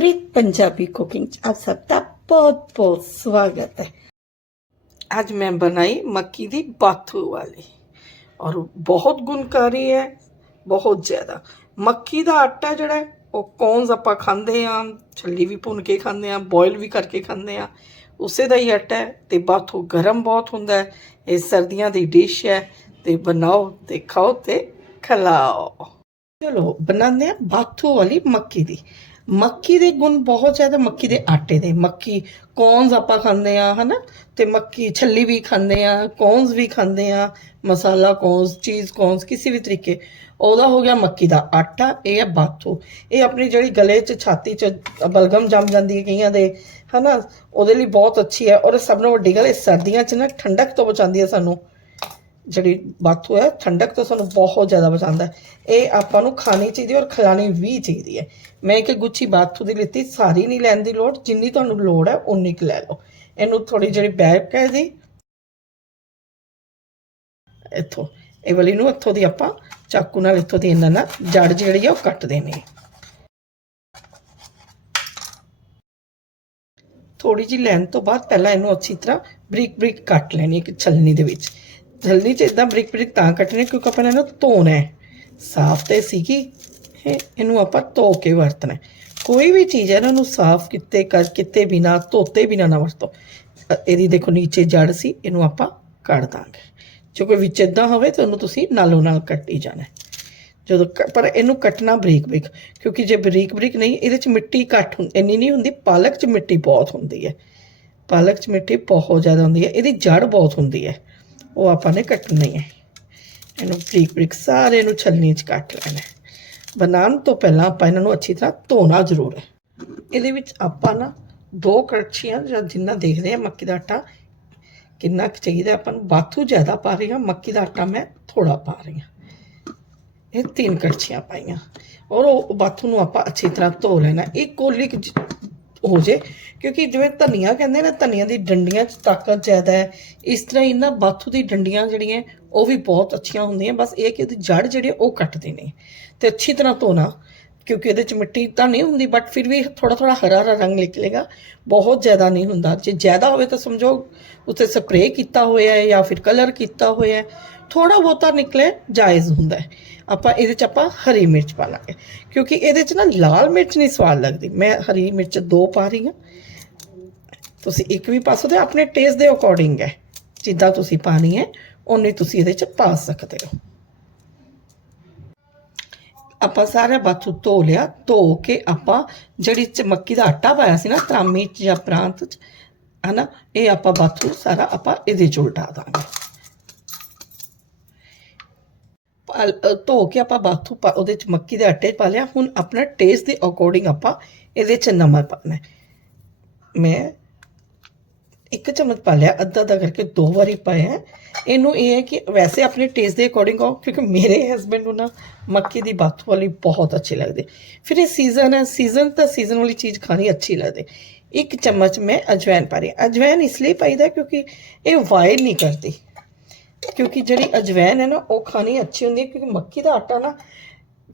ਪ੍ਰੀਤ Punjabi cooking ਚ ਆਪ ਸਭ ਦਾ ਬਹੁਤ ਬਹੁਤ ਸਵਾਗਤ ਹੈ ਅੱਜ ਮੈਂ ਬਣਾਈ ਮੱਕੀ ਦੀ ਬਾਥੂ ਵਾਲੀ ਔਰ ਬਹੁਤ ਗੁਣਕਾਰੀ ਹੈ ਬਹੁਤ ਜ਼ਿਆਦਾ ਮੱਕੀ ਦਾ ਆਟਾ ਜਿਹੜਾ ਉਹ ਕੌਨਸ ਆਪਾਂ ਖਾਂਦੇ ਆ ਛੱਲੀ ਵੀ ਭੁੰਨ ਕੇ ਖਾਂਦੇ ਆ ਬੋਇਲ ਵੀ ਕਰਕੇ ਖਾਂਦੇ ਆ ਉਸੇ ਦਾ ਹੀ ਆਟਾ ਹੈ ਤੇ ਬਾਥੂ ਗਰਮ ਬਹੁਤ ਹੁੰਦਾ ਹੈ ਇਹ ਸਰਦੀਆਂ ਦੀ ਡਿਸ਼ ਹੈ ਤੇ ਬਣਾਓ ਤੇ ਖਾਓ ਤੇ ਖਿਲਾਓ ਚਲੋ ਬਣਾਉਂਦੇ ਆ ਬਾਥੂ ਵਾਲੀ ਮੱਕੀ ਦੀ ਮੱਕੀ ਦੇ ਗੁਣ ਬਹੁਤ ਜ਼ਿਆਦਾ, ਮੱਕੀ ਦੇ ਆਟੇ ਦੇ। ਮੱਕੀ ਕੌਨਸ ਆਪਾਂ ਖਾਂਦੇ ਆ ਹਨਾ? ਤੇ ਮੱਕੀ ਛੱਲੀ ਵੀ ਖਾਂਦੇ ਆ ਕੌਨਸ ਵੀ ਖਾਂਦੇ ਆ ਮਸਾਲਾ ਕੌਨਸ ਚੀਜ਼ ਕੌਨਸ ਕਿਸੇ ਵੀ ਤਰੀਕੇ। ਉਹਦਾ ਹੋ ਗਿਆ ਮੱਕੀ ਦਾ ਆਟਾ, ਇਹ ਹੈ ਬਾਥੂ। ਇਹ ਆਪਣੀ ਜਿਹੜੀ ਗਲੇ 'ਚ, ਛਾਤੀ 'ਚ ਬਲਗਮ ਜੰਮ ਜਾਂਦੀ ਹੈ ਕਈਆਂ ਦੇ, ਹਨਾ? ਉਹਦੇ ਲਈ ਬਹੁਤ ਅੱਛੀ ਹੈ। ਔਰ ਸਭ ਤੋਂ ਵੱਡੀ ਗੱਲ, ਇਹ ਸਰਦੀਆਂ 'ਚ ਨਾ ਠੰਡਕ ਤੋਂ ਬਚਾਉਂਦੀ ਹੈ ਸਾਨੂੰ। ਜਿਹੜੀ ਬਾਥੂ ਹੈ, ਠੰਡਕ ਤੋਂ ਸਾਨੂੰ ਬਹੁਤ ਜ਼ਿਆਦਾ ਬਚਾਉਂਦਾ ਹੈ। ਇਹ ਆਪਾਂ ਨੂੰ ਖਾਣੀ ਚਾਹੀਦੀ ਔਰ ਖਿਲਾਣੀ ਵੀ ਚਾਹੀਦੀ ਹੈ। ਮੈਂ ਇੱਕ ਗੁੱਛੀ ਬਾਥੂ ਦੀ ਲਿੱਤੀ, ਸਾਰੀ ਨਹੀਂ ਲੈਣ ਦੀ ਲੋੜ, ਜਿੰਨੀ ਤੁਹਾਨੂੰ ਲੋੜ ਹੈ ਉਨੀ ਕੁ ਲੈ ਲਓ। ਇਹਨੂੰ ਥੋੜੀ ਜਿਹੜੀ ਬੈਕ ਹੈ ਦੀ, ਇੱਥੋਂ, ਇਹ ਵਾਲੀ ਨੂੰ ਇੱਥੋਂ ਦੀ ਆਪਾਂ ਚਾਕੂ ਨਾਲ ਇੱਥੋਂ ਦੀ ਇਹਨਾਂ ਨਾਲ ਜੜ ਜਿਹੜੀ ਆ ਉਹ ਕੱਟ ਦੇਣੀ ਹੈ। ਥੋੜੀ ਜਿਹੀ ਲੈਣ ਤੋਂ ਬਾਅਦ ਪਹਿਲਾਂ ਇਹਨੂੰ ਅੱਛੀ ਤਰ੍ਹਾਂ ਬਰੀਕ ਬਰੀਕ ਕੱਟ ਲੈਣੀ ਇੱਕ ਛਲਨੀ ਦੇ ਵਿੱਚ। ਛਲਨੀ 'ਚ ਇਦਾਂ ਬਰੀਕ ਬਰੀਕ ਤਾਂ ਕੱਟਣੀ, ਕਿਉਂਕਿ ਆਪਾਂ ਨੇ ਨੂੰ ਧੋਣਾ ਹੈ। ਸਾਫ਼ ਤੇ ਸੀਗੀ ਇਹ ਇਹਨੂੰ ਆਪਾਂ ਧੋ ਕੇ ਵਰਤਣਾ ਕੋਈ ਵੀ ਚੀਜ਼ ਹੈ ਇਹਨਾਂ ਨੂੰ ਸਾਫ਼ ਕੀਤੇ ਕਰ, ਕਿਤੇ ਬਿਨਾ ਧੋਤੇ ਬਿਨਾ ਨਾ ਵਰਤੋ। ਇਹਦੀ ਦੇਖੋ ਨੀਚੇ ਜੜ ਸੀ, ਇਹਨੂੰ ਆਪਾਂ ਕੱਢ ਦਾਂਗੇ। ਜੇ ਕੋਈ ਵਿੱਚ ਇਦਾਂ ਹੋਵੇ, ਤਾਂ ਉਹਨੂੰ ਤੁਸੀਂ ਨਾਲੋਂ ਨਾਲ ਕੱਟੀ ਜਾਣਾ ਜਦੋਂ ਕ- ਪਰ ਇਹਨੂੰ ਕੱਟਣਾ ਬਰੀਕ ਬਰੀਕ, ਕਿਉਂਕਿ ਜੇ ਬਰੀਕ ਬਰੀਕ ਨਹੀਂ, ਇਹਦੇ ਚ ਮਿੱਟੀ ਘੱਟ ਹੁੰਦੀ ਇੰਨੀ ਨਹੀਂ ਹੁੰਦੀ, ਪਾਲਕ ਚ ਮਿੱਟੀ ਬਹੁਤ ਹੁੰਦੀ ਹੈ। ਪਾਲਕ ਚ ਮਿੱਟੀ ਬਹੁਤ ਜ਼ਿਆਦਾ ਹੁੰਦੀ ਹੈ, ਇਹਦੀ ਜੜ ਬਹੁਤ ਹੁੰਦੀ ਹੈ। ਉਹ ਆਪਾਂ ਨੇ ਕੱਟਣੀ ਹੈ ਇਹਨੂੰ ਫਰੀਕ ਫਰੀਕ ਸਾਰੇ ਨੂੰ ਛਲਨੀ ਚ ਕੱਟ ਲੈਣਾ। ਬਣਾਉਣ ਤੋਂ ਪਹਿਲਾਂ ਆਪਾਂ ਇਹਨਾਂ ਨੂੰ ਅੱਛੀ ਤਰ੍ਹਾਂ ਧੋਣਾ ਜ਼ਰੂਰ ਹੈ। ਇਹਦੇ ਵਿੱਚ ਆਪਾਂ ਨਾ ਦੋ ਕੜਛੀਆਂ ਜਾਂ ਜਿੰਨਾ ਦੇਖਦੇ ਆ ਮੱਕੀ ਦਾ ਆਟਾ, ਕਿੰਨਾ ਕੁ ਚਾਹੀਦਾ ਆਪਾਂ ਨੂੰ ਬਾਥੂ ਜ਼ਿਆਦਾ ਪਾ ਰਹੀ ਹਾਂ, ਮੱਕੀ ਦਾ ਆਟਾ ਮੈਂ ਥੋੜਾ ਪਾ ਰਹੀ ਹਾਂ। ਇਹ ਤਿੰਨ ਕੜਛੀਆਂ ਪਾਈਆਂ। ਔਰ ਉਹ ਬਾਥੂ ਨੂੰ ਆਪਾਂ ਅੱਛੀ ਤਰ੍ਹਾਂ ਧੋ ਲੈਣਾ। ਇੱਕ ਕੋਲੀ ਕੁ ਹੋ ਜੇ, ਕਿਉਂਕਿ ਜਿਵੇਂ ਧਨੀਆ ਕਹਿੰਦੇ ਨਾ, ਧਨੀਆ ਦੀ ਡੰਡੀਆਂ 'ਚ ਤਾਕਤ ਜ਼ਿਆਦਾ ਹੈ। ਇਸ ਤਰ੍ਹਾਂ ਹੀ ਨਾ ਬਾਥੂ ਦੀ ਡੰਡੀਆਂ ਜਿਹੜੀਆਂ, ਉਹ ਵੀ ਬਹੁਤ ਅੱਛੀਆਂ ਹੁੰਦੀਆਂ। ਬਸ ਇਹ ਕਿ ਉਹਦੀ ਜੜ ਜਿਹੜੀ ਉਹ ਕੱਟਦੇ ਨੇ। ਤੇ ਅੱਛੀ ਤਰ੍ਹਾਂ ਧੋਣਾ। ਕਿਉਂਕਿ ਇਹਦੇ 'ਚ ਮਿੱਟੀ ਤਾਂ ਨਹੀਂ ਹੁੰਦੀ ਬਟ ਫਿਰ ਵੀ ਥੋੜਾ ਥੋੜਾ ਹਰਾ ਹਰਾ ਰੰਗ ਨਿਕਲੇਗਾ। ਬਹੁਤ ਜ਼ਿਆਦਾ ਨਹੀਂ ਹੁੰਦਾ। ਜੇ ਜ਼ਿਆਦਾ ਹੋਵੇ ਤਾਂ ਸਮਝੋ ਉੱਤੇ ਸਪਰੇਅ ਕੀਤਾ ਹੋਇਆ ਹੈ ਜਾਂ ਫਿਰ ਕਲਰ ਕੀਤਾ ਹੋਇਆ ਹੈ। ਥੋੜਾ ਬਹੁਤਾ ਨਿਕਲੇ, ਜਾਇਜ਼ ਹੁੰਦਾ ਹੈ। ਆਪਾਂ ਇਹਦੇ 'ਚ ਆਪਾਂ ਹਰੀ ਮਿਰਚ ਪਾ ਲਾਂਗੇ ਕਿਉਂਕਿ ਇਹਦੇ 'ਚ ਨਾ ਲਾਲ ਮਿਰਚ ਨਹੀਂ ਸਵਾਦ ਲੱਗਦੀ। ਮੈਂ ਹਰੀ ਮਿਰਚ ਦੋ ਪਾ ਰਹੀ ਹਾਂ। ਤੁਸੀਂ ਇੱਕ ਵੀ ਪਾ ਸਕਦੇ ਆਪਣੇ ਟੇਸਟ ਦੇ ਅਕੋਰਡਿੰਗ ਹੈ। ਜਿੱਦਾਂ ਤੁਸੀਂ ਪਾਣੀ ਹੈ ਉਨੀ ਤੁਸੀਂ ਇਹਦੇ 'ਚ ਪਾ ਸਕਦੇ ਹੋ। ਆਪਾਂ ਸਾਰਾ ਬਾਥੂ ਧੋ ਲਿਆ, ਧੋ ਕੇ ਆਪਾਂ ਜਿਹੜੀ ਚ ਮੱਕੀ ਦਾ ਆਟਾ ਪਾਇਆ ਸੀ ਨਾ, ਤਰਾਮੀ ਚ ਜਾਂ ਪ੍ਰਾਂਤ ਚ, ਹਨਾ, ਇਹ ਆਪਾਂ ਬਾਥੂ ਸਾਰਾ ਆਪਾਂ ਇਹਦੇ ਚ ਉਲਟਾ ਦਾਂਗੇ। ਧੋ ਕੇ ਆਪਾਂ ਬਾਥੂ ਪਾ- ਉਹਦੇ ਚ ਮੱਕੀ ਦੇ ਆਟੇ ਪਾ ਲਿਆ, ਹੁਣ ਆਪਣਾ ਟੇਸਟ ਦੇ ਅਕੋਰਡਿੰਗ ਆਪਾਂ ਇਹਦੇ ਚ ਨਮਕ ਪਾਣਾ ਮੈਂ ਇੱਕ ਚਮਚ ਪਾ ਲਿਆ, ਅੱਧਾ ਅੱਧਾ ਕਰਕੇ ਦੋ ਵਾਰੀ ਪਾਇਆ ਇਹਨੂੰ ਇਹ ਹੈ ਕਿ ਵੈਸੇ ਆਪਣੇ ਟੇਸਟ ਦੇ ਅਕੋਰਡਿੰਗ ਆਓ, ਕਿਉਂਕਿ ਮੇਰੇ ਹਸਬੰਡ ਨੂੰ ਨਾ ਮੱਕੀ ਦੀ ਬਾਥੂ ਵਾਲੀ ਬਹੁਤ ਅੱਛੀ ਲੱਗਦੀ। ਫਿਰ ਇਹ ਸੀਜ਼ਨ ਹੈ ਸੀਜ਼ਨ ਤਾਂ ਸੀਜ਼ਨ ਵਾਲੀ ਚੀਜ਼ ਖਾਣੀ ਅੱਛੀ ਲੱਗਦੀ। ਇੱਕ ਚਮਚ ਮੈਂ ਅਜਵਾਇਨ ਪਾ ਰਹੀ ਹਾਂ। ਅਜਵਾਇਨ ਇਸ ਲਈ ਪਾਈਦਾ ਕਿਉਂਕਿ ਇਹ ਵਾਇਲ ਨਹੀਂ ਕਰਦੀ। ਕਿਉਂਕਿ ਜਿਹੜੀ ਅਜਵਾਇਨ ਹੈ ਨਾ, ਉਹ ਖਾਣੀ ਅੱਛੀ ਹੁੰਦੀ ਹੈ, ਕਿਉਂਕਿ ਮੱਕੀ ਦਾ ਆਟਾ ਨਾ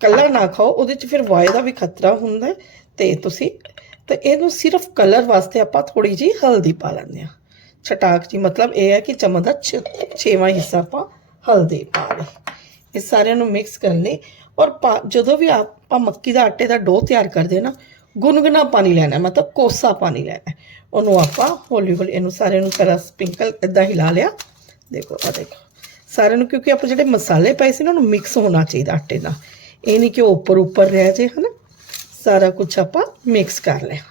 ਕੱਲਾ ਨਾ ਖਾਓ, ਉਹਦੇ ਚ ਫਿਰ ਵਾਇਲ ਦਾ ਵੀ ਖਤਰਾ ਹੁੰਦਾ ਹੈ। ਤੇ ਤੁਸੀਂ ਤੇ ਇਹਨੂੰ ਸਿਰਫ ਕਲਰ ਵਾਸਤੇ ਆਪਾਂ ਥੋੜੀ ਜੀ ਹਲਦੀ ਪਾ ਲੈਂਦੇ ਆ ਛਟਾਕ ਜੀ, ਮਤਲਬ ਇਹ ਹੈ ਕਿ ਚਮਚ ਦਾ ਛ- ਛੇਵਾਂ ਹਿੱਸਾ ਆਪਾਂ ਹਲਦੀ ਪਾ ਲਈ। ਇਹ ਸਾਰਿਆਂ ਨੂੰ ਮਿਕਸ ਕਰ ਲਈ ਔਰ ਪਾ- ਜਦੋਂ ਵੀ ਆਪਾਂ ਮੱਕੀ ਦਾ ਆਟੇ ਦਾ ਡੋ ਤਿਆਰ ਕਰਦੇ ਨਾ, ਗੁਨਗੁਨਾ ਪਾਣੀ ਲੈਣਾ, ਮਤਲਬ ਕੋਸਾ ਪਾਣੀ ਲੈਣਾ। ਉਹਨੂੰ ਆਪਾਂ ਹੌਲੀ ਹੌਲੀ ਇਹਨੂੰ ਸਾਰਿਆਂ ਨੂੰ ਕਰਾ ਸਪਿੰਕਲ ਇਦਾਂ ਹਿਲਾ ਲਿਆ। ਦੇਖੋ ਆ ਦੇਖੋ। ਸਾਰਿਆਂ ਨੂੰ ਕਿਉਂਕਿ ਆਪਾਂ ਜਿਹੜੇ ਮਸਾਲੇ ਪਾਏ ਸੀ ਨਾ, ਉਹਨੂੰ ਮਿਕਸ ਹੋਣਾ ਚਾਹੀਦਾ ਆਟੇ ਨਾਲ। ਇਹ ਨਹੀਂ ਕਿ ਉਹ ਉੱਪਰ ਉੱਪਰ ਰਹਿ ਜੇ ਹਨਾ? ਸਾਰਾ ਕੁਝ ਆਪਾਂ ਮਿਕਸ ਕਰ ਲਿਆ।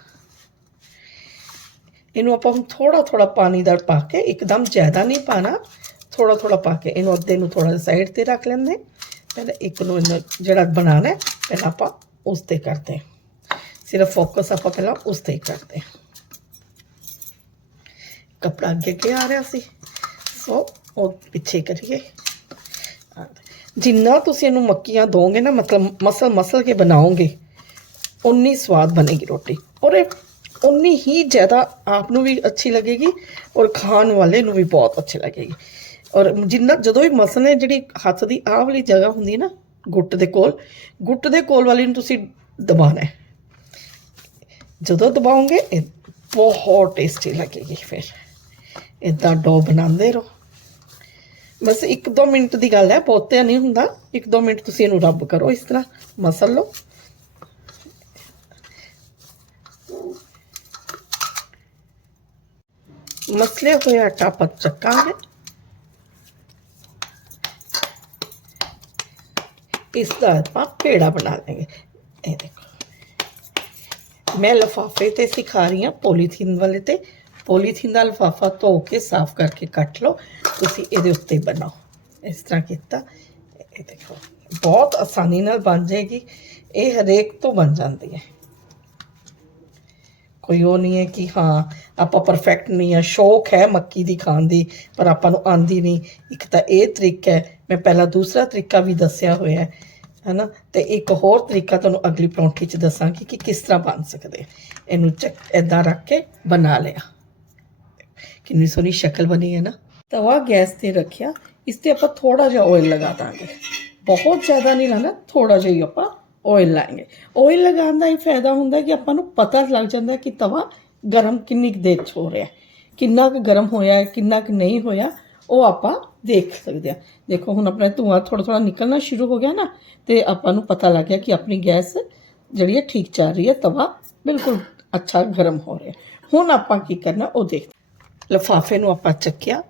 ਇਹਨੂੰ ਆਪਾਂ ਹੁਣ ਥੋੜਾ ਥੋੜਾ ਪਾਣੀ ਦਾ ਪਾ ਕੇ ਇੱਕਦਮ ਜ਼ਿਆਦਾ ਨਹੀਂ ਪਾਣਾ। ਥੋੜਾ ਥੋੜਾ ਪਾ ਕੇ ਇਹਨੂੰ ਅੱਧੇ ਨੂੰ ਥੋੜਾ ਸਾਈਡ ਤੇ ਰੱਖ ਲੈਂਦੇ ਪਹਿਲਾਂ ਇੱਕ ਨੂੰ ਇਹਨੂੰ ਜਿਹੜਾ ਬਣਾਉਣਾ ਹੈ, ਪਹਿਲਾਂ ਆਪਾਂ ਉਸ ਤੇ ਕਰਦੇ ਸਿਰਫ ਫੋਕਸ ਆਪਾਂ ਪਹਿਲਾਂ ਉਸ ਤੇ ਹੀ ਕਰਦੇ ਹਾਂ। ਕਪੜਾ ਅੱਗੇ ਅੱਗੇ ਆ ਰਿਹਾ ਸੀ। ਸੋ ਉਹ ਪਿੱਛੇ ਕਰੀਏ। ਜਿੰਨਾ ਤੁਸੀਂ ਇਹਨੂੰ ਮੱਕੀਆਂ ਦੋਗੇ ਨਾ, ਮਤਲਬ ਮਸਲ ਮਸਲ ਕੇ ਬਣਾਓਗੇ ਉਨੀ ਸਵਾਦ ਬਣੇਗੀ ਰੋਟੀ। ਔਰ ਇਹ ਉਨੀ ਹੀ ਜ਼ਿਆਦਾ ਆਪ ਨੂੰ ਵੀ ਅੱਛੀ ਲੱਗੇਗੀ ਔਰ ਖਾਣ ਵਾਲੇ ਨੂੰ ਵੀ ਬਹੁਤ ਅੱਛੀ ਲੱਗੇਗੀ। ਔਰ ਜਿੰਨਾ ਜਦੋਂ ਵੀ ਮਸਲੇ ਜਿਹੜੀ ਹੱਥ ਦੀ ਆਹ ਵਾਲੀ ਜਗ੍ਹਾ ਹੁੰਦੀ ਹੈ ਨਾ, ਗੁੱਟ ਦੇ ਕੋਲ, ਗੁੱਟ ਦੇ ਕੋਲ ਵਾਲੀ ਨੂੰ ਤੁਸੀਂ ਦਬਾਣਾ ਹੈ। ਜਦੋਂ ਦਬਾਓਗੇ, ਇਹ ਬਹੁਤ ਟੇਸਟੀ ਲੱਗੇਗੀ ਫਿਰ। ਇਦਾਂ ਡੋ ਬਣਾਉਂਦੇ ਰਹੋ। ਬਸ 1-2 ਮਿੰਟ ਦੀ ਗੱਲ ਹੈ ਬਹੁਤਿਆ ਨਹੀਂ ਹੁੰਦਾ। 1-2 ਮਿੰਟ ਤੁਸੀਂ ਇਹਨੂੰ ਰੱਬ ਕਰੋ ਇਸ ਤਰ੍ਹਾਂ। ਮਸਲ ਲਓ। ਮਸਲੇ ਹੋਏ ਆਟਾ ਆਪਾਂ ਚੱਕਾਂਗੇ ਇਸ ਦਾ ਆਪਾਂ ਪੇੜਾ ਬਣਾ ਲਾਂਗੇ ਇਹ ਦੇਖੋ ਮੈਂ ਲਫਾਫੇ ਤੇ ਸਿਖਾ ਰਹੀ ਹਾਂ ਪੋਲੀਥੀਨ ਵਾਲੇ ਤੇ ਪੋਲੀਥੀਨ ਦਾ ਲਫਾਫਾ ਧੋ ਕੇ ਸਾਫ਼ ਕਰਕੇ ਕੱਟ ਲਓ ਤੁਸੀਂ ਇਹਦੇ ਉੱਤੇ ਬਣਾਓ ਇਸ ਤਰ੍ਹਾਂ ਕੀਤਾ ਇਹ ਦੇਖੋ ਬਹੁਤ ਆਸਾਨੀ ਨਾਲ ਬਣ ਜਾਏਗੀ ਇਹ ਹਰੇਕ ਤੋਂ ਬਣ ਜਾਂਦੀ ਹੈ ਕੋਈ ਉਹ ਨਹੀਂ ਹੈ ਕਿ ਹਾਂ, ਆਪਾਂ ਪਰਫੈਕਟ ਨਹੀਂ ਆ ਸ਼ੌਕ ਹੈ ਮੱਕੀ ਦੀ ਖਾਣ ਦੀ, ਪਰ ਆਪਾਂ ਨੂੰ ਆਂਦੀ ਨਹੀਂ। ਇੱਕ ਤਾਂ ਇਹ ਤਰੀਕਾ ਹੈ, ਮੈਂ ਪਹਿਲਾਂ ਦੂਸਰਾ ਤਰੀਕਾ ਵੀ ਦੱਸਿਆ ਹੋਇਆ ਹੈ, ਹੈਨਾ? ਤੇ ਇੱਕ ਹੋਰ ਤਰੀਕਾ ਤੁਹਾਨੂੰ ਅਗਲੀ ਪਰੌਂਠੀ 'ਚ ਦੱਸਾਂਗੀ ਕਿ ਕਿਸ ਤਰ੍ਹਾਂ ਬਣ ਸਕਦੇ ਇਹਨੂੰ ਚੱਕ ਇਦਾਂ ਰੱਖ ਕੇ ਬਣਾ ਲਿਆ। ਕਿੰਨੀ ਸੋਹਣੀ ਸ਼ਕਲ ਬਣੀ ਹੈ ਨਾ। ਤਵਾ ਗੈਸ ਤੇ ਰੱਖਿਆ, ਇਸ ਤੇ ਆਪਾਂ ਥੋੜਾ ਜਿਹਾ ਆਇਲ ਲਗਾ ਦਾਂਗੇ। ਬਹੁਤ ਜ਼ਿਆਦਾ ਨਹੀਂ ਲਾਣਾ ਥੋੜਾ ਜਿਹਾ ਹੀ ਆਪਾਂ ਆਇਲ ਲਾਏਗੇ। ਆਇਲ ਲਗਾਉਣ ਦਾ ਇਹ ਫਾਇਦਾ ਹੁੰਦਾ ਕਿ ਆਪਾਂ ਨੂੰ ਪਤਾ ਲੱਗ ਜਾਂਦਾ ਕਿ ਤਵਾ ਗਰਮ ਕਿੰਨੀ ਕੁ ਦੇਰ 'ਚ ਹੋ ਰਿਹਾ। ਕਿੰਨਾ ਕੁ ਗਰਮ ਹੋਇਆ, ਕਿੰਨਾ ਕੁ ਨਹੀਂ ਹੋਇਆ, ਉਹ ਆਪਾਂ ਦੇਖ ਸਕਦੇ ਆ ਦੇਖੋ, ਹੁਣ ਆਪਣਾ ਧੂਆਂ ਥੋੜਾ ਥੋੜਾ ਨਿਕਲਣਾ ਸ਼ੁਰੂ ਹੋ ਗਿਆ ਨਾ, ਤੇ ਆਪਾਂ ਨੂੰ ਪਤਾ ਲੱਗ ਗਿਆ ਕਿ ਆਪਣੀ ਗੈਸ ਜਿਹੜੀ ਹੈ ਠੀਕ ਚੱਲ ਰਹੀ ਹੈ, ਤਵਾ ਬਿਲਕੁਲ ਅੱਛਾ ਗਰਮ ਹੋ ਰਿਹਾ। ਹੁਣ ਆਪਾਂ ਕੀ ਕਰਨਾ, ਉਹ ਦੇਖ। ਲਫਾਫੇ ਨੂੰ ਆਪਾਂ ਚੱਕਿਆ,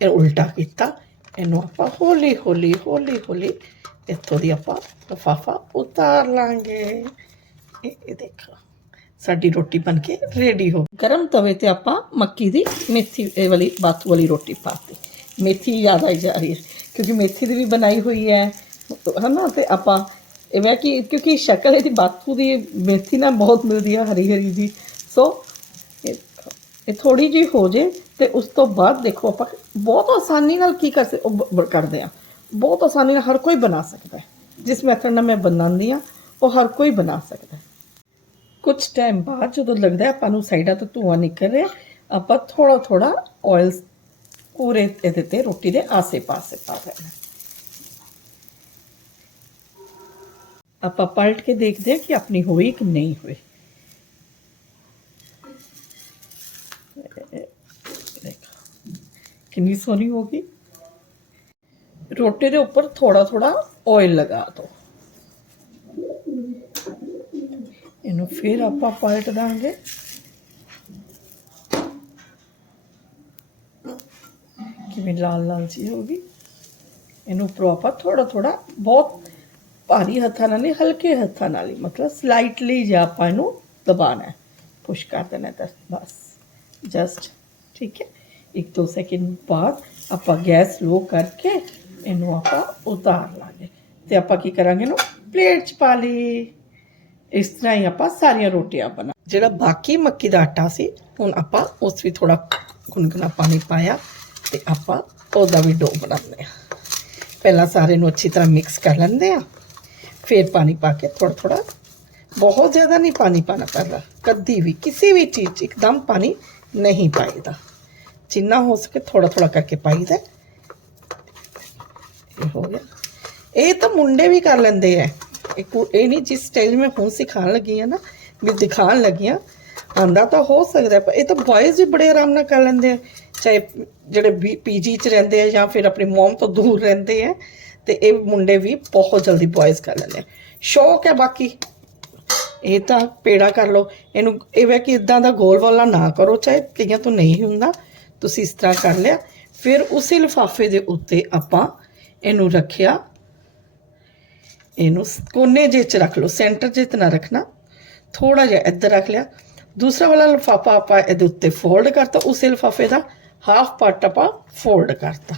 ਇਹ ਉਲਟਾ ਕੀਤਾ, ਇਹਨੂੰ ਆਪਾਂ ਹੌਲੀ ਹੌਲੀ ਹੌਲੀ ਹੌਲੀ ਇੱਥੋਂ ਦੀ ਆਪਾਂ ਲਫਾਫਾ ਉਤਾਰ ਲਾਂਗੇ। ਇਹ ਦੇਖੋ। ਸਾਡੀ ਰੋਟੀ ਬਣ ਕੇ ਰੈਡੀ ਹੋ ਗਰਮ ਤਵੇ ਤੇ ਆਪਾਂ ਮੱਕੀ ਦੀ ਮੇਥੀ, ਇਹ ਵਾਲੀ ਬਾਥੂ ਵਾਲੀ ਰੋਟੀ ਪਾਤੀ। ਮੇਥੀ ਜ਼ਿਆਦਾ ਹੀ ਜਾ ਰਹੀ ਹੈ, ਕਿਉਂਕਿ ਮੇਥੀ ਦੀ ਵੀ ਬਣਾਈ ਹੋਈ ਹੈ। ਹਨਾ, ਤੇ ਆਪਾਂ ਇਹ ਹੈ ਕਿ ਕਿਉਂਕਿ ਸ਼ਕਲ ਇਹਦੀ ਬਾਥੂ ਦੀ ਮੇਥੀ ਨਾਲ ਬਹੁਤ ਮਿਲਦੀ ਹੈ ਹਰੀ ਹਰੀ ਦੀ ਸੋ ਇਹ ਇਹ ਥੋੜੀ ਜੀ ਹੋ ਜੇ ਤੇ ਉਸ ਤੋਂ ਬਾਅਦ ਦੇਖੋ ਆਪਾਂ ਬਹੁਤ ਆਸਾਨੀ ਨਾਲ ਕੀ ਕਰ ਸਕ- ਉਹ ਕਰਦੇ ਆ। ਬਹੁਤ ਆਸਾਨੀ ਨਾਲ ਹਰ ਕੋਈ ਬਣਾ ਸਕਦਾ ਹੈ। ਜਿਸ ਮੈਥਡ ਨਾਲ ਮੈਂ ਬਣਾਉਂਦੀ ਆ ਉਹ ਹਰ ਕੋਈ ਬਣਾ ਸਕਦਾ ਹੈ। ਕੁਝ ਟਾਈਮ ਬਾਅਦ ਜਦੋਂ ਲੱਗਦਾ ਆਪਾਂ ਨੂੰ ਸਾਈਡਾਂ ਤੋਂ ਧੂਆਂ ਨਿਕਲ ਰਿਹਾ ਆਪਾਂ ਥੋੜਾ ਥੋੜਾ ਆਇਲ ਪੂਰੇ ਇਹਦੇ ਤੇ, ਰੋਟੀ ਦੇ ਆਸੇ-ਪਾਸੇ ਪਾ ਦੇਣਾ ਆਪਾਂ ਪਲਟ ਕੇ ਦੇਖਦੇ ਹਾਂ ਕਿ ਆਪਣੀ ਹੋਈ ਕਿ ਨਹੀਂ ਹੋਈ। ਕਿੰਨੀ ਸੋਹਣੀ ਹੋ ਗਈ। ਰੋਟੀ ਦੇ ਉੱਪਰ ਥੋੜਾ ਥੋੜਾ ਆਇਲ ਲਗਾ ਦੋ ਇਹਨੂੰ ਫਿਰ ਆਪਾਂ ਪਲਟ ਦਾਂਗੇ ਕਿਵੇਂ ਲਾਲ ਲਾਲ ਜੀ ਹੋ ਗਈ ਇਹਨੂੰ ਉੱਪਰੋਂ ਆਪਾਂ ਥੋੜਾ ਥੋੜਾ ਬਹੁਤ ਭਾਰੀ ਹੱਥਾਂ ਨਾਲ ਨਹੀਂ ਹਲਕੇ ਹੱਥਾਂ ਨਾਲ ਹੀ ਮਤਲਬ ਸਲਾਈਟਲੀ ਜਿਹਾ ਆਪਾਂ ਇਹਨੂੰ ਦਬਾਣਾ ਹੈ ਪੁਸ਼ ਕਰ ਦੇਣਾ ਹੈ ਤਾਂ ਬਸ ਜਸਟ ਠੀਕ ਹੈ ਇੱਕ ਦੋ ਸੈਕਿੰਡ ਬਾਅਦ ਆਪਾਂ ਗੈਸ ਲੋ ਕਰਕੇ ਇਹਨੂੰ ਆਪਾਂ ਉਤਾਰ ਲਾਂਗੇ। ਤੇ ਆਪਾਂ ਕੀ ਕਰਾਂਗੇ ਇਹਨੂੰ ਪਲੇਟ 'ਚ ਪਾ ਲਈ ਇਸ ਤਰ੍ਹਾਂ ਹੀ ਆਪਾਂ ਸਾਰੀਆਂ ਰੋਟੀਆਂ ਬਣਾ ਜਿਹੜਾ ਬਾਕੀ ਮੱਕੀ ਦਾ ਆਟਾ ਸੀ, ਹੁਣ ਆਪਾਂ ਉਸ ਵਿੱਚ ਥੋੜਾ ਗੁਨਗੁਨਾ ਪਾਣੀ ਪਾਇਆ ਤੇ ਆਪਾਂ ਉਹਦਾ ਵੀ ਡੋ ਬਣਾਉਂਦੇ ਆ ਪਹਿਲਾਂ ਸਾਰੇ ਨੂੰ ਅੱਛੀ ਤਰ੍ਹਾਂ ਮਿਕਸ ਕਰ ਲੈਂਦੇ ਆ ਫਿਰ ਪਾਣੀ ਪਾ ਕੇ ਥੋੜਾ ਥੋੜਾ ਬਹੁਤ ਜ਼ਿਆਦਾ ਨਹੀਂ ਪਾਣੀ ਪਾਣਾ ਪੈਂਦਾ। ਕਦੀ ਵੀ ਕਿਸੇ ਵੀ ਚੀਜ਼ 'ਚ ਇੱਕਦਮ ਪਾਣੀ ਨਹੀਂ ਪਾਈਦਾ। ਜਿੰਨਾ ਹੋ ਸਕੇ ਥੋੜਾ ਥੋੜਾ ਕਰਕੇ ਪਾਈਦਾ। ਇਹ ਹੋ ਗਿਆ। ਇਹ ਤਾਂ ਮੁੰਡੇ ਵੀ ਕਰ ਲੈਂਦੇ ਐ। ਇਹ ਨਹੀਂ ਜਿਸ ਸਟਾਈਲ ਮੈਂ ਹੁਣ ਸਿਖਾਉਣ ਲੱਗੀ ਆ ਨਾ, ਵੀ ਦਿਖਾਉਣ ਲੱਗੀ ਆ ਆਂਦਾ ਤਾਂ ਹੋ ਸਕਦਾ ਪਰ ਇਹ ਤਾਂ ਬॉयਜ਼ ਵੀ ਬੜੇ ਆਰਾਮ ਨਾਲ ਕਰ ਲੈਂਦੇ ਆ ਚਾਹੇ ਜਿਹੜੇ ਪੀਜੀ ਚ ਰਹਿੰਦੇ ਆ ਜਾਂ ਫਿਰ ਆਪਣੀ ਮਮ ਤੋਂ ਦੂਰ ਰਹਿੰਦੇ ਆ ਤੇ ਇਹ ਮੁੰਡੇ ਵੀ ਬਹੁਤ ਜਲਦੀ ਬॉयਜ਼ ਕਰ ਲੈਂਦੇ ਆ ਸ਼ੌਕ ਹੈ ਬਾਕੀ। ਇਹ ਤਾਂ ਪੇੜਾ ਕਰ ਲਓ। ਇਹਨੂੰ, ਇਹ ਵੇ ਕਿ ਇਦਾਂ ਦਾ ਗੋਲ ਵਾਲਾ ਨਾ ਕਰੋ, ਚਾਹੇ ਕਈਆਂ ਤੋਂ ਨਹੀਂ ਹੁੰਦਾ। ਤੁਸੀਂ ਇਸ ਤਰ੍ਹਾਂ ਕਰ ਲਿਆ। ਫਿਰ ਉਸੇ ਲਿਫਾਫੇ ਦੇ ਉੱਤੇ ਆਪਾਂ ਇਹਨੂੰ ਰੱਖਿਆ। ਇਹਨੂੰ ਕੋਨੇ ਜੇ ਚ ਰੱਖ ਲਓ, ਸੈਂਟਰ ਜੇ ਤੇ ਨਾ ਰੱਖਣਾ। ਥੋੜਾ ਜਿਹਾ ਇੱਧਰ ਰੱਖ ਲਿਆ। ਦੂਸਰਾ ਵਾਲਾ ਲਿਫਾਫਾ ਆਪਾਂ ਇਹਦੇ ਉੱਤੇ ਫੋਲਡ ਕਰਤਾ, ਉਸੇ ਲਿਫਾਫੇ ਦਾ ਹਾਫ ਪਾਰਟ ਆਪਾਂ ਫੋਲਡ ਕਰਤਾ।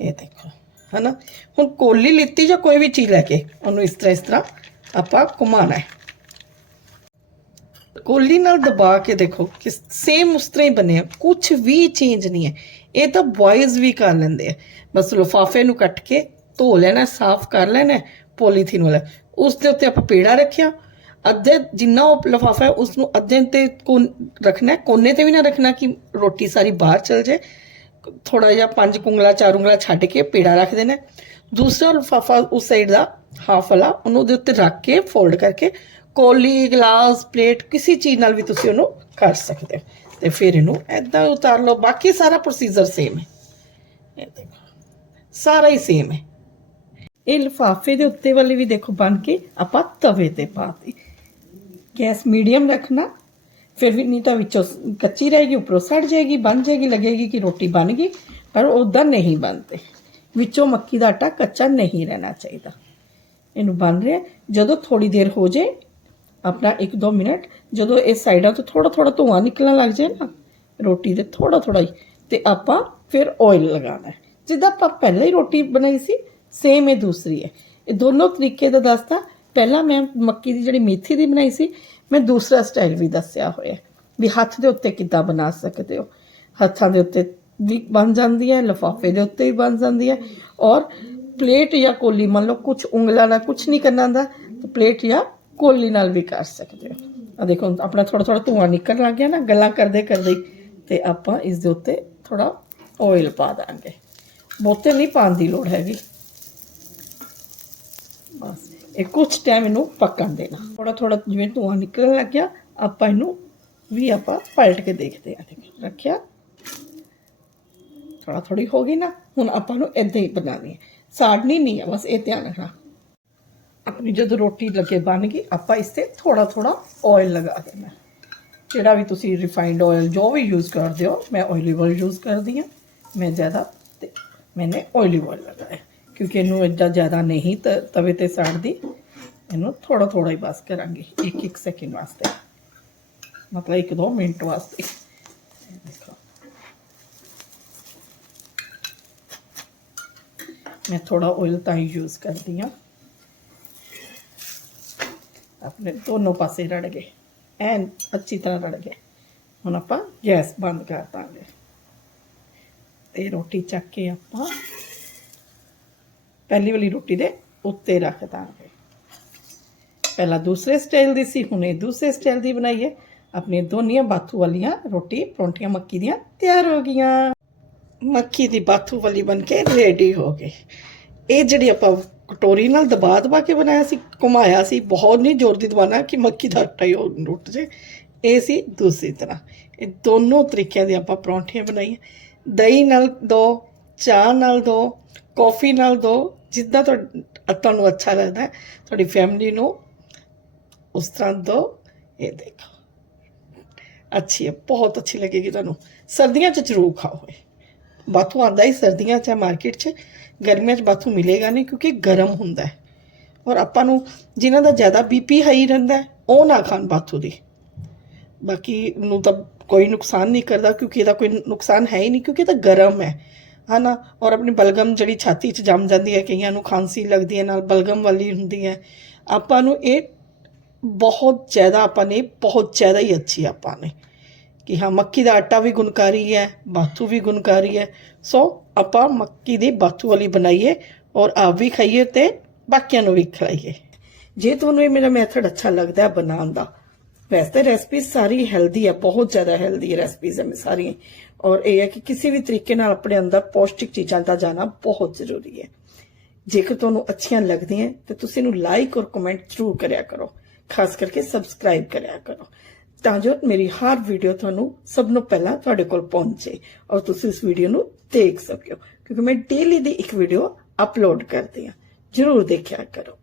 ਇਹ ਦੇਖੋ, ਹਨਾ? ਹੁਣ ਕੋਲੀ ਲਿੱਤੀ ਜਾਂ ਕੋਈ ਵੀ ਚੀਜ਼ ਲੈ ਕੇ, ਉਹਨੂੰ ਇਸ ਤਰ੍ਹਾਂ ਇਸ ਤਰ੍ਹਾਂ ਆਪਾਂ ਘੁਮਾਣਾ ਹੈ। ਕੋਲੀ ਨਾਲ ਦਬਾ ਕੇ ਦੇਖੋ ਕਿ ਸੇਮ ਉਸ ਤਰ੍ਹਾਂ ਹੀ ਬਣਿਆ ਕੁਝ ਵੀ ਚੇਂਜ ਨਹੀਂ ਹੈ। ਇਹ ਤਾਂ ਬॉयਜ਼ ਵੀ ਕਰ ਲੈਂਦੇ ਆ। ਬਸ ਲਿਫਾਫੇ ਨੂੰ ਕੱਟ ਕੇ ਧੋ ਲੈਣਾ, ਸਾਫ਼ ਕਰ ਲੈਣਾ ਪੋਲੀਥੀਨ ਵਾਲਾ। ਉਸ ਦੇ ਉੱਤੇ ਆਪਾਂ ਪੇੜਾ ਰੱਖਿਆ। ਅੱਧੇ ਜਿੰਨਾ ਉਹ ਲਿਫਾਫਾ ਹੈ ਉਸ ਨੂੰ ਅੱਧੇ ਤੇ ਕੋਨ ਰੱਖਣਾ, ਕੋਨੇ ਤੇ ਵੀ ਨਾ ਰੱਖਣਾ ਕਿ ਰੋਟੀ ਸਾਰੀ ਬਾਹਰ ਚਲ ਜਾਏ। ਥੋੜਾ ਜਿਹਾ ਪੰਜ ਕੁੰਗਲਾ, ਚਾਰ ਉਂਗਲਾ ਛੱਡ ਕੇ ਪੇੜਾ ਰੱਖ ਦੇਣਾ। ਦੂਸਰਾ ਲਿਫਾਫਾ ਉਸ ਸਾਈਡ ਦਾ ਹਾਫ ਵਾਲਾ, ਉਹਨੂੰ ਉਹਦੇ ਉੱਤੇ ਰੱਖ ਕੇ ਫੋਲਡ ਕਰਕੇ ਕੋਲੀ, ਗਲਾਸ, ਪਲੇਟ, ਕਿਸੇ ਚੀਜ਼ ਨਾਲ ਵੀ ਤੁਸੀਂ ਉਹਨੂੰ ਕਰ ਸਕਦੇ ਹੋ। ਤੇ ਫਿਰ ਇਹਨੂੰ ਐਦਾਂ ਉਤਾਰ ਲਓ। ਬਾਕੀ ਸਾਰਾ ਪ੍ਰੋਸੀਜਰ ਸੇਮ ਹੈ। ਇਹ ਦੇਖੋ, ਸਾਰਾ ਹੀ ਸੇਮ ਹੈ। ਇਹ ਲਿਫਾਫੇ ਦੇ ਉੱਤੇ ਵਾਲੀ ਵੀ ਦੇਖੋ ਬਣ ਕੇ ਆਪਾਂ ਤਵੇ ਤੇ ਪਾਤੀ ਗੈਸ ਮੀਡੀਅਮ ਰੱਖਣਾ। ਫਿਰ ਵੀ ਨਹੀਂ ਤਾਂ ਵਿੱਚੋਂ ਕੱਚੀ ਰਹੇਗੀ ਉੱਪਰੋਂ ਸੜ ਜਾਏਗੀ, ਬਣ ਜਾਏਗੀ, ਲੱਗੇਗੀ ਕਿ ਰੋਟੀ ਬਣ ਗਈ। ਪਰ ਉਦਾਂ ਨਹੀਂ ਬਣਦੇ। ਵਿੱਚੋਂ ਮੱਕੀ ਦਾ ਆਟਾ ਕੱਚਾ ਨਹੀਂ ਰਹਿਣਾ ਚਾਹੀਦਾ। ਇਹਨੂੰ ਬਣ ਰਿਹਾ। ਜਦੋਂ ਥੋੜੀ ਦੇਰ ਹੋ ਜੇ ਆਪਣਾ 1-2 ਮਿੰਟ ਜਦੋਂ ਇਹ ਸਾਈਡਾਂ ਤੋਂ ਥੋੜਾ ਥੋੜਾ ਧੂਆਂ ਨਿਕਲਣ ਲੱਗ ਜਾਏ ਨਾ ਰੋਟੀ ਦੇ ਥੋੜਾ ਥੋੜਾ ਹੀ ਤੇ ਆਪਾਂ ਫਿਰ ਆਇਲ ਲਗਾਉਣਾ ਹੈ ਜਿੱਦਾਂ ਆਪਾਂ ਪਹਿਲਾਂ ਹੀ ਰੋਟੀ ਬਣਾਈ ਸੀ ਸੇਮ ਇਹ ਦੂਸਰੀ ਹੈ ਇਹ ਦੋਨੋਂ ਤਰੀਕੇ ਦਾ ਦੱਸਤਾ ਪਹਿਲਾਂ ਮੈਂ ਮੱਕੀ ਦੀ ਜਿਹੜੀ ਮੇਥੀ ਦੀ ਬਣਾਈ ਸੀ ਮੈਂ ਦੂਸਰਾ ਸਟਾਈਲ ਵੀ ਦੱਸਿਆ ਹੋਇਆ ਹੈ ਵੀ ਹੱਥ ਦੇ ਉੱਤੇ ਕਿੱਦਾਂ ਬਣਾ ਸਕਦੇ ਹੋ ਹੱਥਾਂ ਦੇ ਉੱਤੇ ਵੀ ਬਣ ਜਾਂਦੀ ਹੈ ਲਿਫਾਫੇ ਦੇ ਉੱਤੇ ਵੀ ਬਣ ਜਾਂਦੀ ਹੈ ਔਰ ਪਲੇਟ ਜਾਂ ਕੋਲੀ ਮੰਨ ਲਓ ਕੁਝ ਉਂਗਲਾਂ ਨਾਲ ਕੁਝ ਨਹੀਂ ਕਰਨਾ ਹੁੰਦਾ ਤਾਂ ਪਲੇਟ ਜਾਂ ਕੋਲੀ ਨਾਲ ਵੀ ਕਰ ਸਕਦੇ ਹੋ। ਆ ਦੇਖੋ, ਆਪਣਾ ਥੋੜਾ ਥੋੜਾ ਧੂਆਂ ਨਿਕਲਣ ਲੱਗ ਗਿਆ ਨਾ, ਗੱਲਾਂ ਕਰਦੇ ਕਰਦੇ ਹੀ ਤੇ ਆਪਾਂ ਇਸ ਦੇ ਉੱਤੇ ਥੋੜਾ ਆਇਲ ਪਾ ਦਾਂਗੇ। ਬਹੁਤੇ ਨਹੀਂ ਪਾਉਣ ਦੀ ਲੋੜ ਹੈਗੀ। ਬਸ, ਇਹ ਕੁਝ ਟਾਈਮ ਇਹਨੂੰ ਪੱਕਣ ਦੇਣਾ। ਥੋੜਾ ਥੋੜਾ ਜਿਵੇਂ ਧੂਆਂ ਨਿਕਲਣ ਲੱਗ ਗਿਆ, ਆਪਾਂ ਇਹਨੂੰ ਵੀ ਆਪਾਂ ਪਲਟ ਕੇ ਦੇਖਦੇ ਆ ਦੇਖੋ, ਰੱਖਿਆ? ਥੋੜਾ ਥੋੜੀ ਹੋ ਗਈ ਨਾ, ਹੁਣ ਆਪਾਂ ਨੂੰ ਇਦਾਂ ਹੀ ਬਣਾਉਣੀ ਹੈ। ਸਾੜਨੀ ਨਹੀਂ ਹੈ, ਬਸ ਇਹ ਧਿਆਨ ਰੱਖਣਾ। ਆਪਣੀ ਜਦੋਂ ਰੋਟੀ ਲੱਗੇ ਬਣ ਗਈ ਆਪਾਂ ਇਸ ਤੇ ਥੋੜਾ ਥੋੜਾ ਆਇਲ ਲਗਾ ਦੇਣਾ ਜਿਹੜਾ ਵੀ ਤੁਸੀਂ ਰਿਫਾਈਨਡ ਆਇਲ ਜੋ ਵੀ ਯੂਜ਼ ਕਰਦੇ ਹੋ ਮੈਂ ਆਇਲੀ ਆਇਲ ਯੂਜ਼ ਕਰਦੀ ਹਾਂ ਮੈਂ ਜ਼ਿਆਦਾ ਤੇ ਮੈਨੇ ਆਇਲੀ ਆਇਲ ਲਗਾਇਆ ਕਿਉਂਕਿ ਇਹਨੂੰ ਇੱਦਾਂ ਜ਼ਿਆਦਾ ਨਹੀਂ ਤ- ਤਵੇ ਤੇ ਸਾੜਦੀ ਇਹਨੂੰ ਥੋੜਾ ਥੋੜਾ ਹੀ ਬਸ ਕਰਾਂਗੇ ਇੱਕ ਇੱਕ ਸੈਕਿੰਡ ਵਾਸਤੇ ਮਤਲਬ ਇੱਕ ਦੋ ਮਿੰਟ ਵਾਸਤੇ ਇਹ ਦੇਖੋ ਮੈਂ ਥੋੜਾ ਆਇਲ ਤਾਂ ਹੀ ਯੂਜ਼ ਕਰਦੀ ਹਾਂ ਆਪਣੇ ਦੋਨੋਂ ਪਾਸੇ ਰੜ ਗਏ ਐਨ ਅੱਛੀ ਤਰ੍ਹਾਂ ਰੜ ਗਏ ਹੁਣ ਆਪਾਂ ਗੈਸ ਬੰਦ ਕਰ ਦਾਂਗੇ ਤੇ ਰੋਟੀ ਚੱਕ ਕੇ ਆਪਾਂ ਪਹਿਲੀ ਵਾਲੀ ਰੋਟੀ ਦੇ ਉੱਤੇ ਰੱਖ ਦਾਂਗੇ ਪਹਿਲਾਂ ਦੂਸਰੇ ਸਟਾਈਲ ਦੀ ਸੀ ਹੁਣ ਇਹ ਦੂਸਰੇ ਸਟਾਈਲ ਦੀ ਬਣਾਈ ਹੈ ਆਪਣੀਆਂ ਦੋਨੀਆਂ ਬਾਥੂ ਵਾਲੀਆਂ ਰੋਟੀ ਪਰੌਂਠੀਆਂ ਮੱਕੀ ਦੀਆਂ ਤਿਆਰ ਹੋ ਗਈਆਂ ਮੱਕੀ ਦੀ ਬਾਥੂ ਵਾਲੀ ਬਣ ਕੇ ਰੈਡੀ ਹੋ ਗਈ ਇਹ ਜਿਹੜੀ ਆਪਾਂ ਕਟੋਰੀ ਨਾਲ ਦਬਾ ਦਬਾ ਕੇ ਬਣਾਇਆ ਸੀ, ਘੁਮਾਇਆ ਸੀ, ਬਹੁਤ ਨਹੀਂ ਜ਼ੋਰ ਦੀ ਦਬਾਣਾ ਕਿ ਮੱਕੀ ਦਾ ਆਟਾ ਹੀ ਉਹ ਟੁੱਟ ਜੇ ਇਹ ਸੀ ਦੂਸਰੀ ਤਰ੍ਹਾਂ। ਇਹ ਦੋਨੋਂ ਤਰੀਕਿਆਂ ਦੀ ਆਪਾਂ ਪਰੌਂਠੀਆਂ ਬਣਾਈਆਂ। ਦਹੀਂ ਨਾਲ ਦੋ, ਚਾਹ ਨਾਲ ਦੋ, ਕੌਫੀ ਨਾਲ ਦੋ, ਜਿੱਦਾਂ ਤੁਹਾ- ਤੁਹਾਨੂੰ ਅੱਛਾ ਲੱਗਦਾ, ਤੁਹਾਡੀ ਫੈਮਿਲੀ ਨੂੰ ਉਸ ਤਰ੍ਹਾਂ ਦੋ। ਇਹ ਦੇਖੋ। ਅੱਛੀ ਹੈ, ਬਹੁਤ ਅੱਛੀ ਲੱਗੇਗੀ ਤੁਹਾਨੂੰ। ਸਰਦੀਆਂ 'ਚ ਜ਼ਰੂਰ ਖਾਓ ਇਹ। ਬਾਥੂ ਆਂਦਾ ਹੀ ਸਰਦੀਆਂ 'ਚ ਮਾਰਕੀਟ 'ਚ, ਗਰਮੀਆਂ 'ਚ ਬਾਥੂ ਮਿਲੇਗਾ ਨਹੀਂ ਕਿਉਂਕਿ ਗਰਮ ਹੁੰਦਾ ਹੈ। ਔਰ ਆਪਾਂ ਨੂੰ ਜਿਨ੍ਹਾਂ ਦਾ ਜ਼ਿਆਦਾ ਬੀਪੀ ਹਾਈ ਰਹਿੰਦਾ ਉਹ ਨਾ ਖਾਣ ਬਾਥੂ ਦੀ। ਬਾਕੀ ਨੂੰ ਤਾਂ ਕੋਈ ਨੁਕਸਾਨ ਨਹੀਂ ਕਰਦਾ ਕਿਉਂਕਿ ਇਹਦਾ ਕੋਈ ਨੁਕਸਾਨ ਹੈ ਹੀ ਨਹੀਂ ਕਿਉਂਕਿ ਇਹ ਤਾਂ ਗਰਮ ਹੈ। ਹਨਾ? ਔਰ ਆਪਣੀ ਬਲਗਮ ਜਿਹੜੀ ਛਾਤੀ 'ਚ ਜੰਮ ਜਾਂਦੀ ਹੈ, ਕਈਆਂ ਨੂੰ ਖਾਂਸੀ ਲੱਗਦੀ ਹੈ, ਨਾਲ ਬਲਗਮ ਵਾਲੀ ਹੁੰਦੀ ਹੈ। ਆਪਾਂ ਨੂੰ ਇਹ ਬਹੁਤ ਜ਼ਿਆਦਾ, ਆਪਾਂ ਨੇ ਬਹੁਤ ਜ਼ਿਆਦਾ ਹੀ ਅੱਛੀ ਆਪਾਂ ਨੇ। ਕਿ ਹਾਂ, ਮੱਕੀ ਦਾ ਆਟਾ ਵੀ ਗੁਣਕਾਰੀ ਹੈ, ਬਾਥੂ ਵੀ ਗੁਣਕਾਰੀ ਹੈ। ਸੋ ਆਪਾਂ ਮੱਕੀ ਦੀ ਬਾਥੂ ਵਾਲੀ ਬਣਾਈਏ ਔਰ ਆਪ ਵੀ ਖਾਈਏ ਤੇ ਬਾਕੀਆਂ ਨੂੰ ਵੀ ਖਿਲਾਈਏ ਜੇ ਤੁਹਾਨੂੰ ਇਹ ਮੇਰਾ ਮੈਥਡ ਅੱਛਾ ਲੱਗਦਾ ਹੈ ਬਣਾਉਣ ਦਾ, ਵੈਸੇ ਰੈਸਪੀ ਸਾਰੀ ਹੈਲਦੀ ਹੈ, ਬਹੁਤ ਜ਼ਿਆਦਾ ਹੈਲਦੀ ਰੈਸਪੀਜ਼ ਹੈ ਸਾਰੀਆਂ। ਔਰ ਇਹ ਹੈ ਕਿ ਕਿਸੇ ਵੀ ਤਰੀਕੇ ਨਾਲ ਆਪਣੇ ਅੰਦਰ ਪੌਸ਼ਟਿਕ ਚੀਜ਼ਾਂ ਦਾ ਜਾਣਾ ਬਹੁਤ ਜ਼ਰੂਰੀ ਹੈ। ਜੇਕਰ ਤੁਹਾਨੂੰ ਅੱਛੀਆਂ ਲੱਗਦੀਆਂ, ਤੇ ਤੁਸੀਂ ਇਹਨੂੰ ਲਾਈਕ ਔਰ ਕਮੈਂਟ ਜ਼ਰੂਰ ਕਰਿਆ ਕਰੋ। ਖਾਸ ਕਰਕੇ ਸਬਸਕ੍ਰਾਈਬ ਕਰਿਆ ਕਰੋ। ਤਾਂ ਜੋ ਮੇਰੀ ਹਰ ਵੀਡੀਓ ਤੁਹਾਨੂੰ ਸਭ ਨੂੰ ਪਹਿਲਾਂ ਤੁਹਾਡੇ ਕੋਲ ਪਹੁੰਚੇ ਔਰ ਤੁਸੀਂ ਇਸ ਵੀਡੀਓ ਨੂੰ ਦੇਖ ਸਕੋ, ਕਿਉਂਕਿ ਮੈਂ ਡੇਲੀ ਦੀ ਇੱਕ ਵੀਡੀਓ ਅਪਲੋਡ ਕਰਦੀ ਹਾਂ। ਜਰੂਰ ਦੇਖਿਆ ਕਰੋ।